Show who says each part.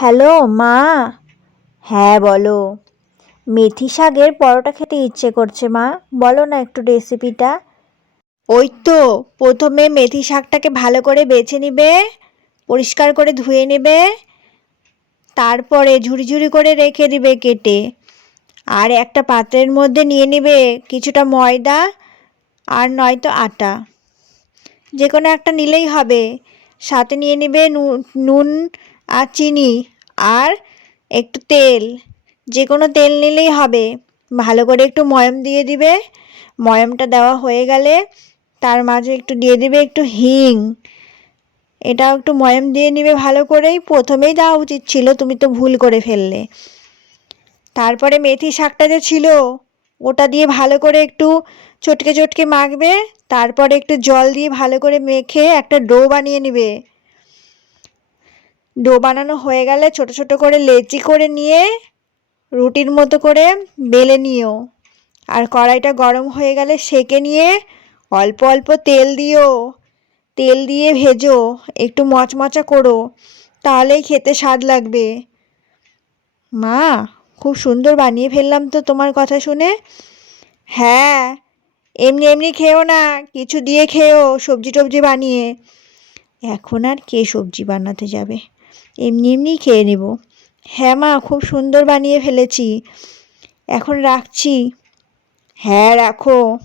Speaker 1: Hello, মা। হ্যাঁ বলো। মেথি শাকের পরোটা খেতে ইচ্ছে করছে, মা। বলো না একটু রেসিপিটা
Speaker 2: ওই তো, প্রথমে মেথি শাকটাকে ভালো করে বেছে নিবে, পরিষ্কার করে ধুয়ে নেবে, তারপরে ঝুড়ি ঝুড়ি করে রেখে দিবে কেটে। আর একটা পাত্রের মধ্যে নিয়ে নেবে কিছুটা ময়দা আর নয়তো আটা। যে কোনো একটা নিলেই হবে। সাথে নিয়ে নেবে নুন আর চিনি আর একটু তেল যে কোনো তেল নিলেই হবে। ভালো করে একটু ময়ম দিয়ে দিবে। ময়মটা দেওয়া হয়ে গেলে তার মাঝে একটু দিয়ে দিবে একটু হিং। এটাও একটু ময়ম দিয়ে নিবে ভালো করেই। প্রথমেই দেওয়া উচিত ছিল তুমি তো ভুল করে ফেললে। তারপরে মেথি শাকটা যে ছিল, ওটা দিয়ে ভালো করে একটু চটকে চটকে মাখবে। তারপরে একটু জল দিয়ে ভালো করে মেখে একটা ডো বানিয়ে নেবে। ডো বানানো হয়ে গেলে ছোট ছোট করে লেচি করে নিয়ে রুটির মতো করে বেলে নিও। আর কড়াইটা গরম হয়ে গেলে সেকে নিয়ে অল্প অল্প তেল দিও। তেল দিয়ে ভেজো, একটু মচমচা করো, তাহলেই খেতে স্বাদ লাগবে।
Speaker 1: মা, খুব সুন্দর বানিয়ে ফেললাম তো তোমার কথা শুনে।
Speaker 2: হ্যাঁ এমনি এমনি খেও না, কিছু দিয়ে খেও সবজি টবজি বানিয়ে।
Speaker 1: এখন আর কে সবজি বানাতে যাবে? এমনি এমনি খেয়ে নেব। হ্যাঁ মা খুব সুন্দর বানিয়ে ফেলেছি। এখন রাখছি। হ্যাঁ রাখো।